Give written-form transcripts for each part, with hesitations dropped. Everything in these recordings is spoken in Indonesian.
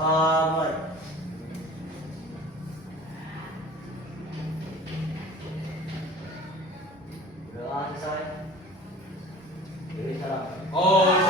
Mulai. Udah selesai. Jadi salam. Oh,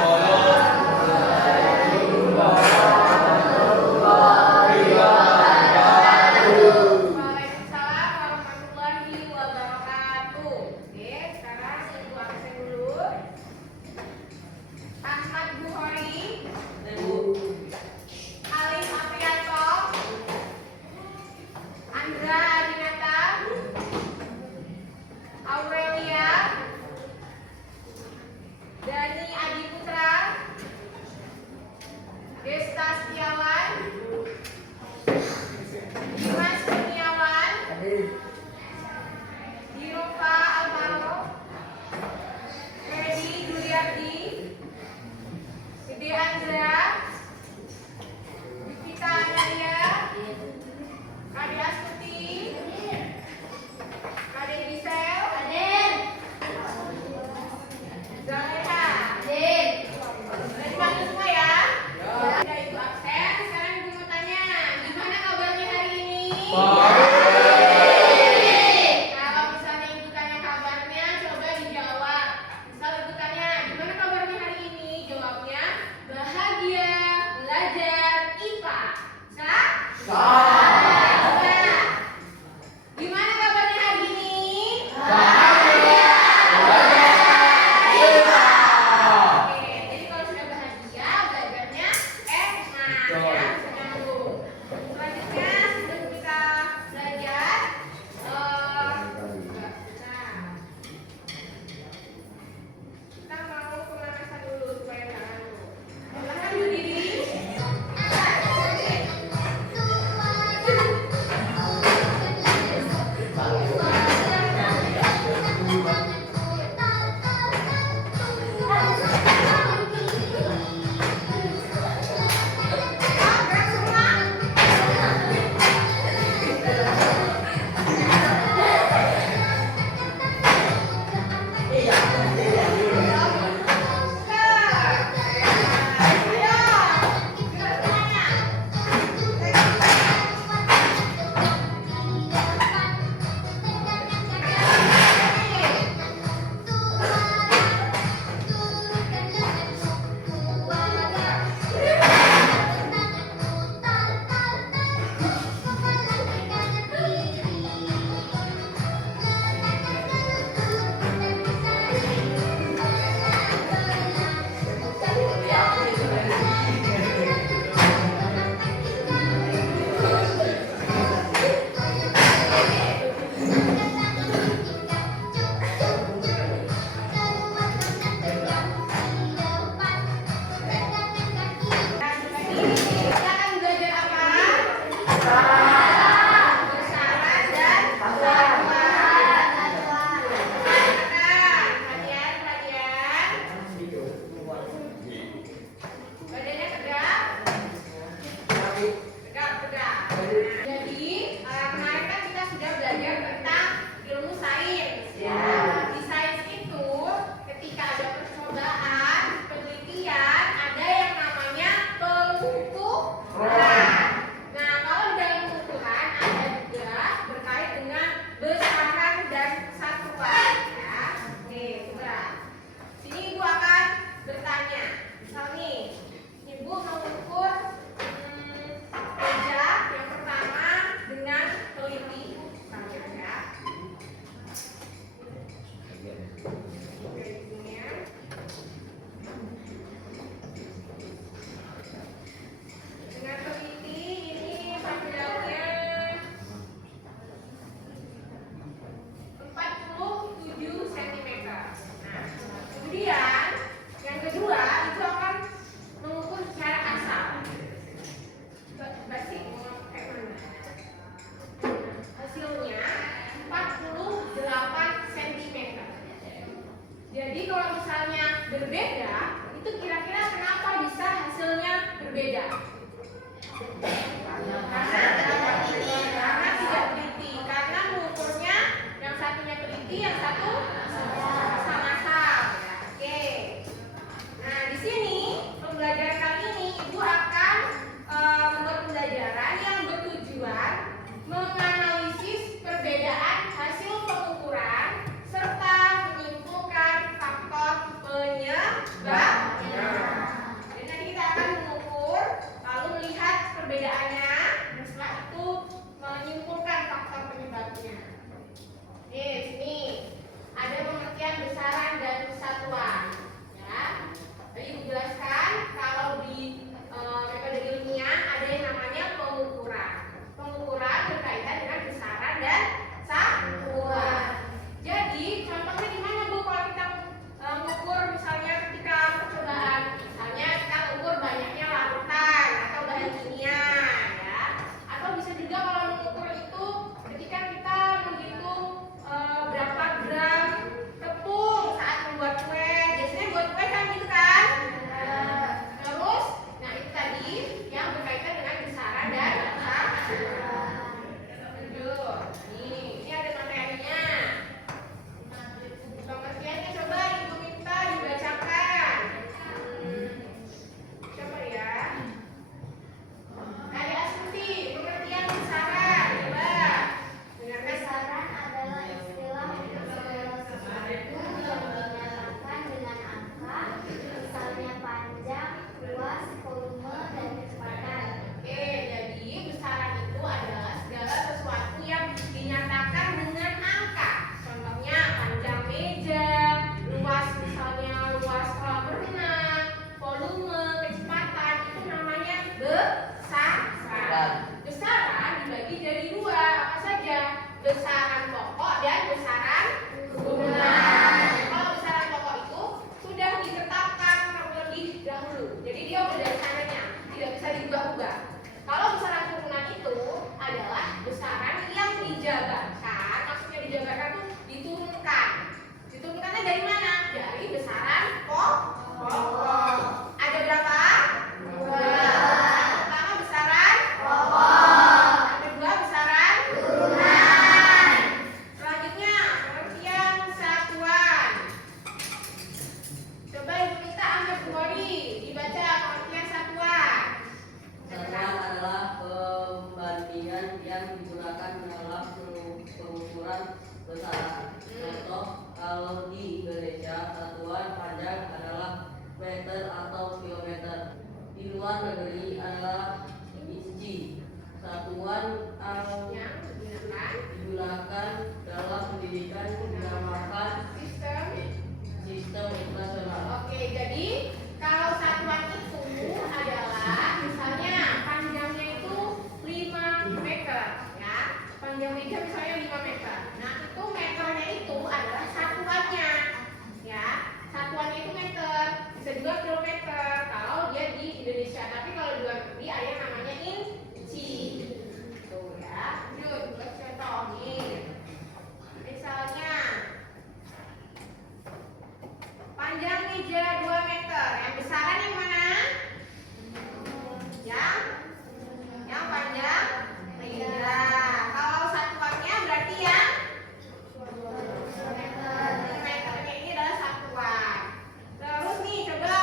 Pembelajaran kali ini Ibu akan beli adalah inci. Satuan yang digunakan dalam pendidikan dinamakan sistem internasional. Oke, jadi kalau satuan itu adalah misalnya panjangnya itu 5 meter ya. Panjang meja misalnya 5 meter. Nah, itu meternya itu adalah satuannya. Ya, satuannya itu meter. Bisa juga kilometer kalau dia di Indonesia. Tapi kalau di luar negeri ada yang namanya inci. Tuh ya. Yuk, buat contoh nih. Misalnya panjang meja 2 meter. Yang besaran yang mana? Yang panjang meja. Kalau satuannya berarti yang meternya ini adalah satuan. Terus nih coba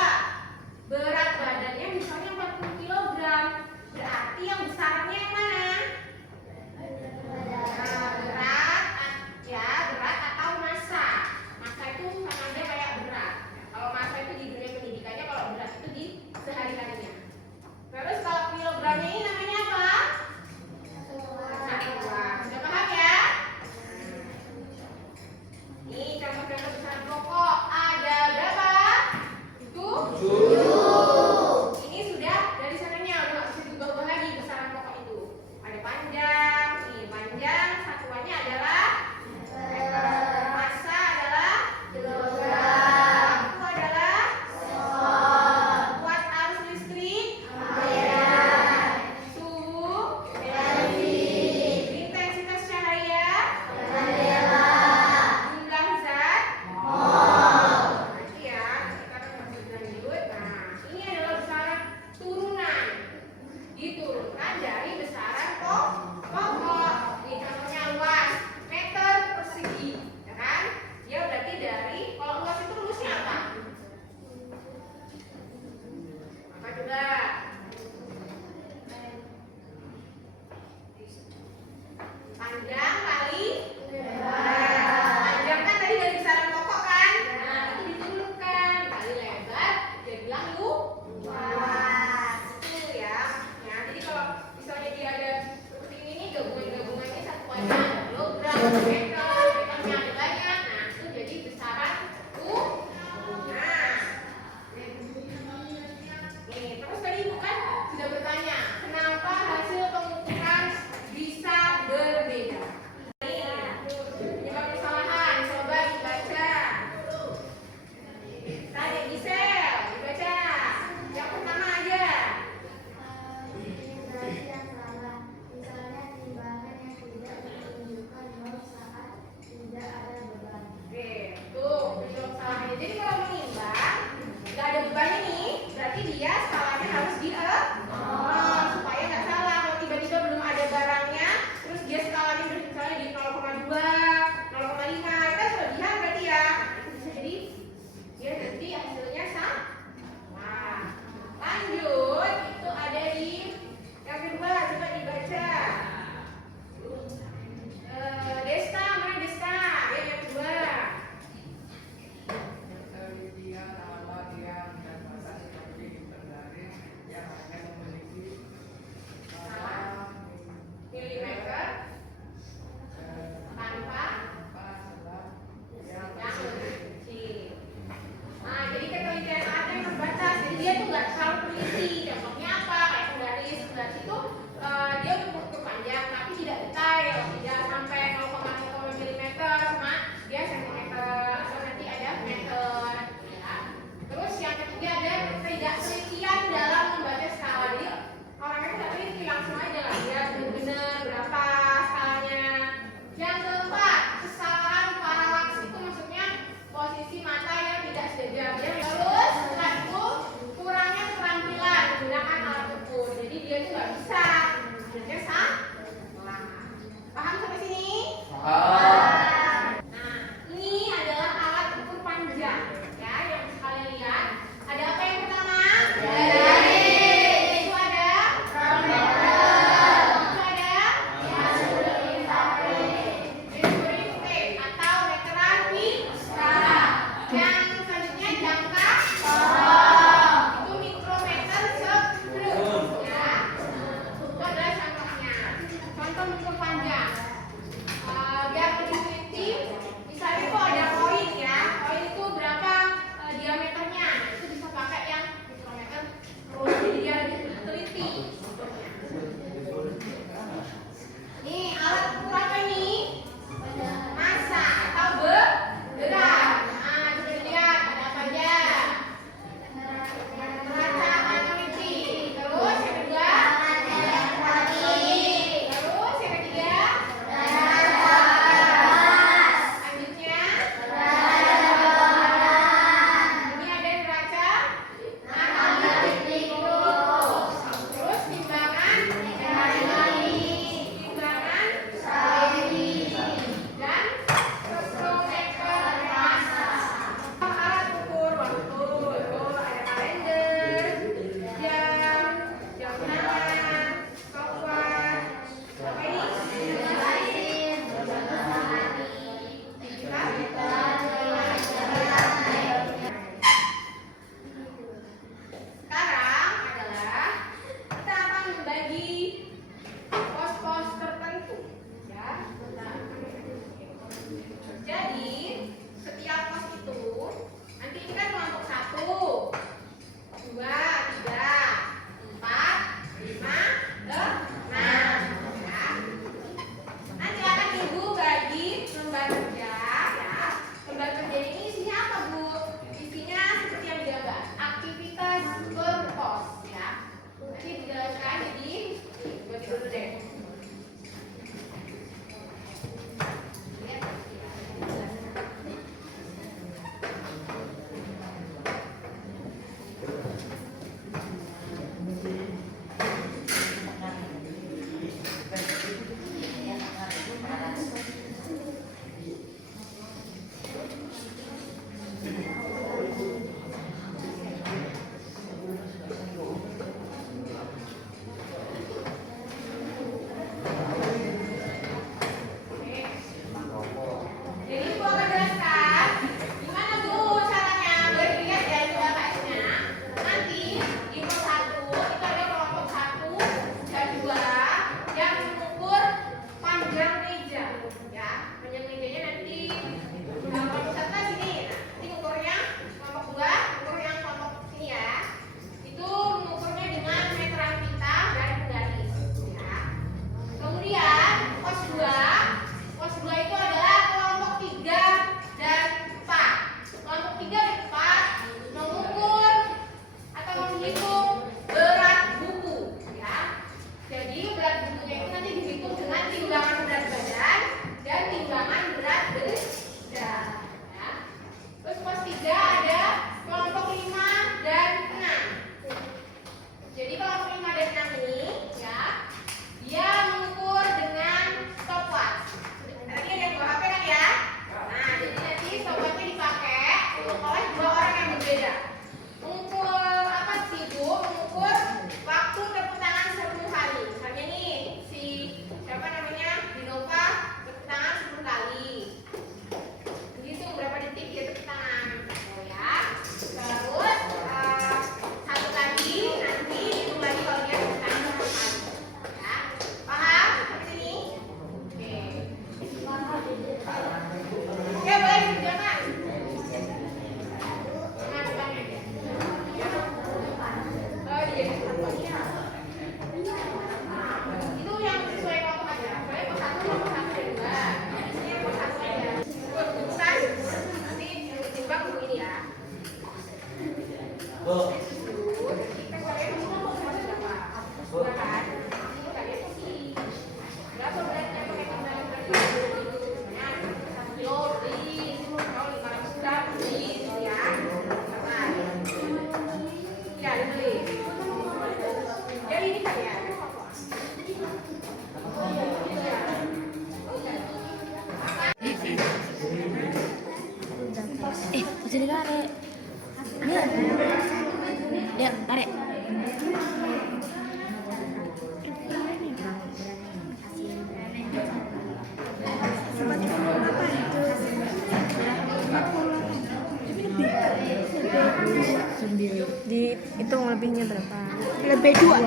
Hitung lebihnya berapa? Lebih 2.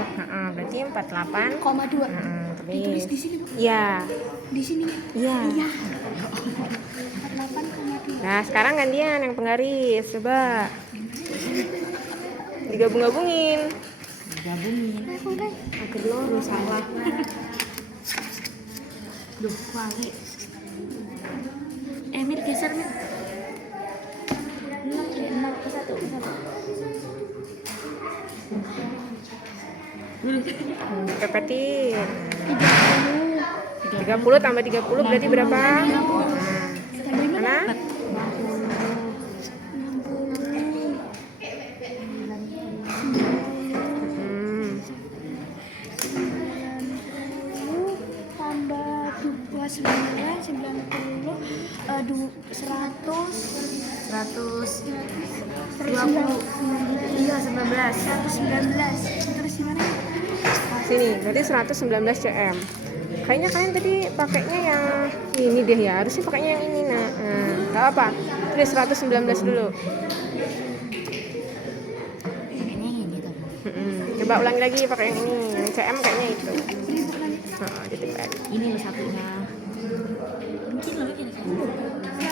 Berarti 48,2. 2. Tulis. Di sini, Bu. Iya. Di sini. Iya. 48,2. Nah, sekarang gantian yang penggaris. Coba. Digabung-gabungin. Agar lo salah. Duh, wangi. Mir geser, Mir. 6 ke 1. Pepetin. 30 tambah 30 berarti berapa? Mana? Tambah 29, 90, 120. Iya, 19. 119. Terus gimana? Sini, berarti 119 cm. Kayaknya kalian tadi pakainya yang ini deh ya. Harusnya pakainya yang ini, nah. Enggak apa. Tulis 119 dulu. Coba ulangi lagi pakai yang ini. Yang cm kayaknya itu. Gitu kan. Ini satunya. Mungkin lebih kira-kira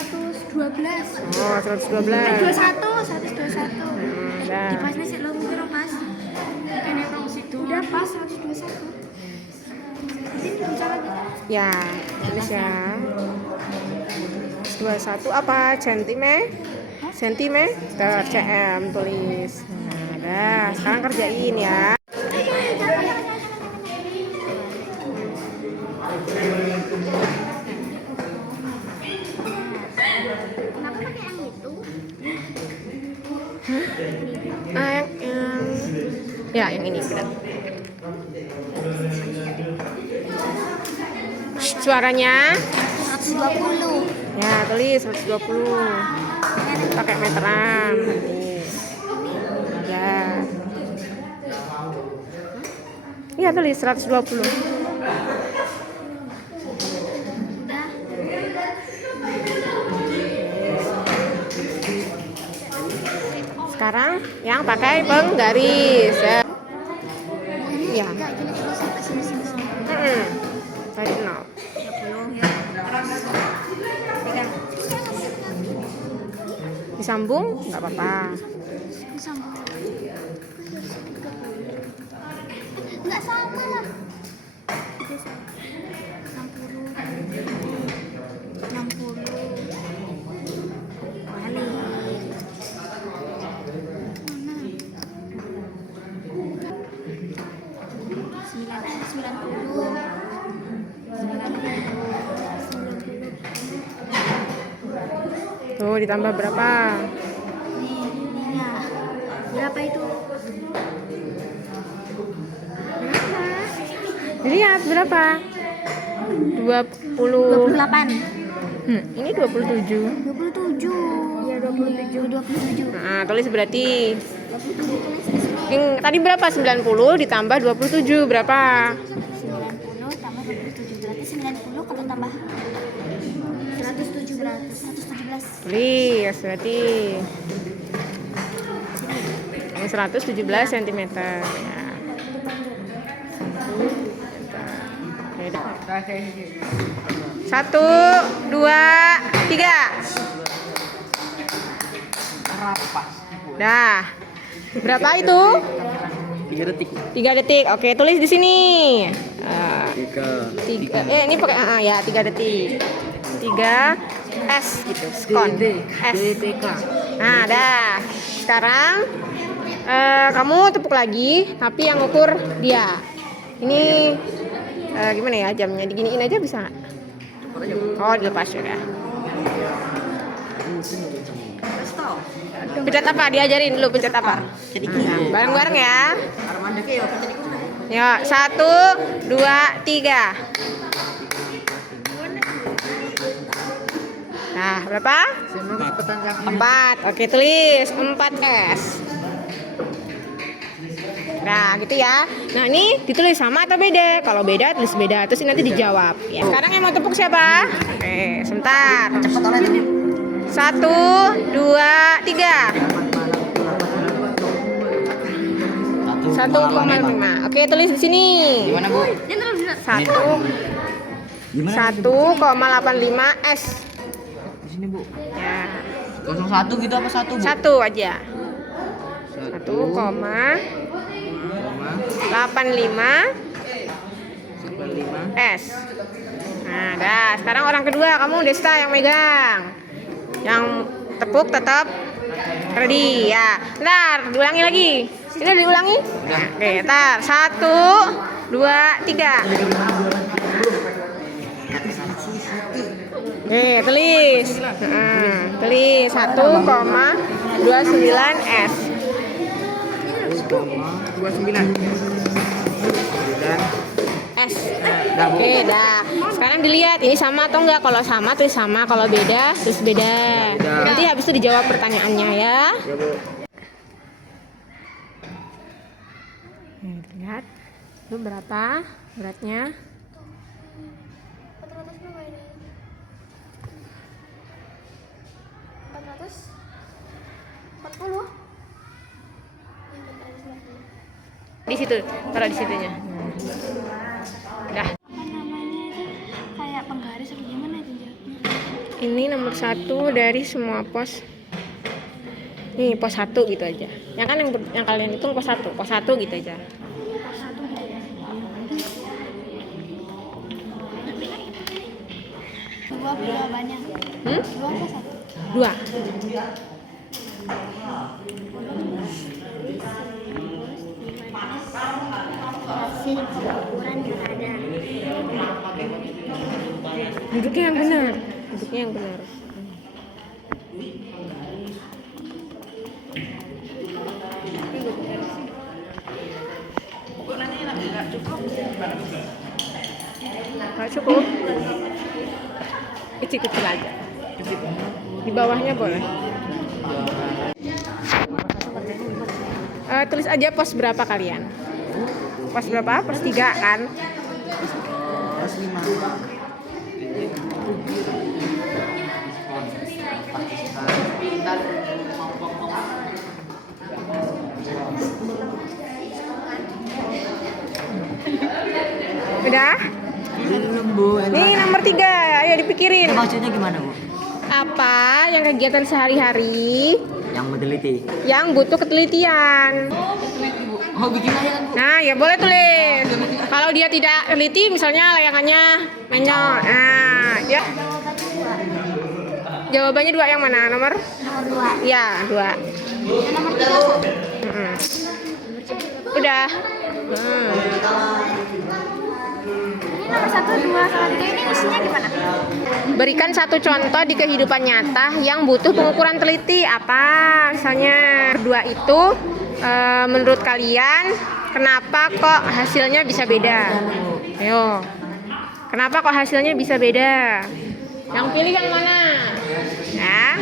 112. Oh, 112. 121. Dah. Dipasnya sih lo mungkin pas. Kene orang situ. Udah pas 121. Ini bicara gitu. Ya, tulis ya. 21 apa? Sentimeter cm tulis. Nah, dah. Sekarang kerjain ya. Kenapa pakai yang itu? Ya, yang ini benar. Suaranya 120. ya, tulis 120. Pakai meteran. Ya. Iya, tulis 120. Sekarang yang pakai penggaris ya. Iya. Tadi 0. Disambung nggak apa-apa. Enggak sama lah. 60. Tuh, ditambah berapa? Berapa itu? Lihat berapa? 28. Ini 27. 27. Iya, 27. Nah, tulis berarti. Yang tadi berapa? 90 ditambah 27 berapa? 90 tambah 27 berarti 90 kalau tambah 117. Tulis berarti. Ini 117 cm ya. Oke, dah. 1, 2, 3. Dah. Berapa itu? 3 detik. 3 detik. Oke, tulis di sini. 3. Ini pakai ya 3 detik. 3 S gitu. Skon. S. Nah, dah. Sekarang kamu tepuk lagi, tapi yang ukur dia. Ini gimana ya jamnya? Diginiin aja bisa nggak? Oh, dilepas ya. Pencet apa? Diajarin dulu pencet apa? Bareng-bareng ya. Ya, 1, 2, 3. Nah, berapa? 4. Oke, tulis 4S. Nah, gitu ya. Nah, ini ditulis sama atau beda? Kalau beda, tulis beda. Terus nanti dijawab. Ya. Sekarang yang mau tepuk siapa? Oke, sebentar. 1, 2, 3. 1,5. Oke, tulis di sini. Gimana, Bu? 1,85 S. Di sini, Bu. Ya. 01 gitu apa 1, Bu? 1 aja. 1,85 S. Nah, dah. Sekarang orang kedua, kamu Desta yang megang. Yang tepuk tetap ready ya. Ntar diulangi lagi. Ini diulangi. Nah, oke, ntar 1, 2, 3. Oke, tulis. Tulis 1,29 S. 1,29. Dan S. Oke, dah. Sekarang dilihat ini sama atau enggak. Kalau sama tulis sama, kalau beda terus beda. Nanti habis itu dijawab pertanyaannya ya. Nih, lihat. Itu berapa beratnya? 400 berapa ini? 440. Di situ, taruh di situnya. Dah. Apa namanya itu? Kayak penggaris atau gimana itu jawabnya? Ini nomor 1 dari semua pos. Nih pos 1 gitu aja. Yang kan yang kalian hitung pos 1 gitu aja. Dua berapa banyak? Dua apa satu? 2. Hasil pengukuran berada. Duduknya yang benar. Duduknya yang benar. Nggak cukup. Kecil-kecil aja. Di bawahnya boleh. Tulis aja pos berapa kalian? Pos berapa? Pos 3 kan? Pos 5. Udah? Belum, Bu. Nih nomor 3, ayo dipikirin. Maksudnya gimana, Bu? Apa yang kegiatan sehari-hari Yang meneliti. yang butuh ketelitian? Oh, bikin aja kan, Bu. Nah, ya boleh tulis. Kalau dia tidak teliti, misalnya layangannya menyol. Nah, ya. Jawabannya 2 yang mana? Nomor 2. Ya, 2. Nomor 3. Udah. Ini nomor 1, 2, 3 ini isinya gimana? Berikan satu contoh di kehidupan nyata yang butuh pengukuran teliti. Apa? Misalnya, kedua itu menurut kalian kenapa kok hasilnya bisa beda? Ayo. Kenapa kok hasilnya bisa beda? Yang pilih yang mana? Ya.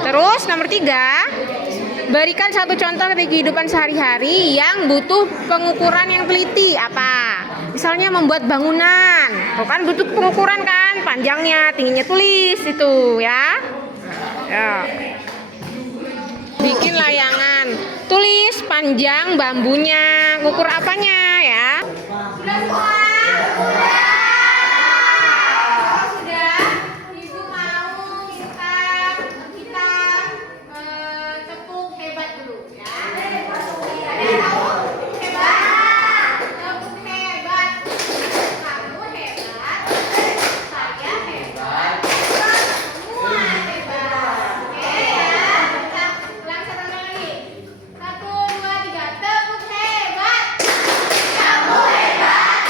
Terus nomor 3, berikan satu contoh dari kehidupan sehari-hari yang butuh pengukuran yang teliti. Apa? Misalnya membuat bangunan. Oh, kan butuh pengukuran kan, panjangnya, tingginya, tulis itu ya. Ya. Bikin layangan, tulis panjang bambunya, ngukur apanya ya. Sudah semua? Sudah? Ibu mau kita tepuk hebat dulu ya. Ada yang tahu? Hebat. Tepuk hebat. Kamu hebat. Saya hebat. Semua hebat. Oke ya. Kita ulang satu lagi. 1, 2, 3. Tepuk hebat. Kamu hebat.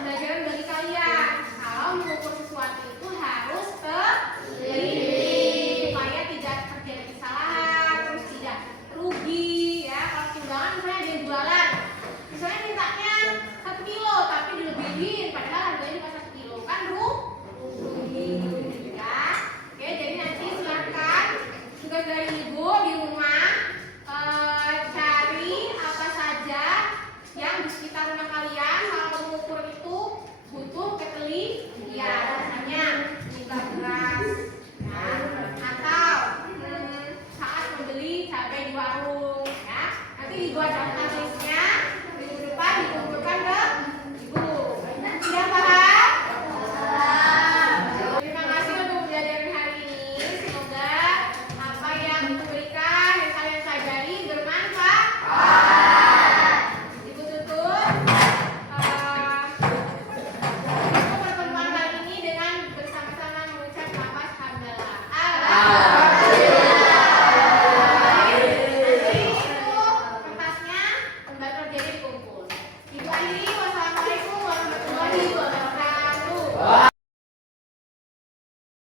pembelajaran bagi kalian. Kalau mengukur sesuatu itu harus teliti supaya tidak terjadi kesalahan, terus tidak rugi ya. Kalau timbangan misalnya ada yang jualan, misalnya mintanya 1 kilo tapi dilebihin padahal harganya cuma 1 kilo, kan rugi ya. Oke, jadi nanti silakan tugas dari ibu di rumah cari apa saja yang di sekitar rumah kalian. Kalau mengukur itu butuh ketelitian, misalnya jumlah beras ya, atau saat membeli cabai di warung ya. Nanti dibuat daftar listnya, minggu depan dikumpulkan ke ibu. Sudah paham? Terima kasih untuk pembelajaran hari ini. Semoga apa yang ibu berikan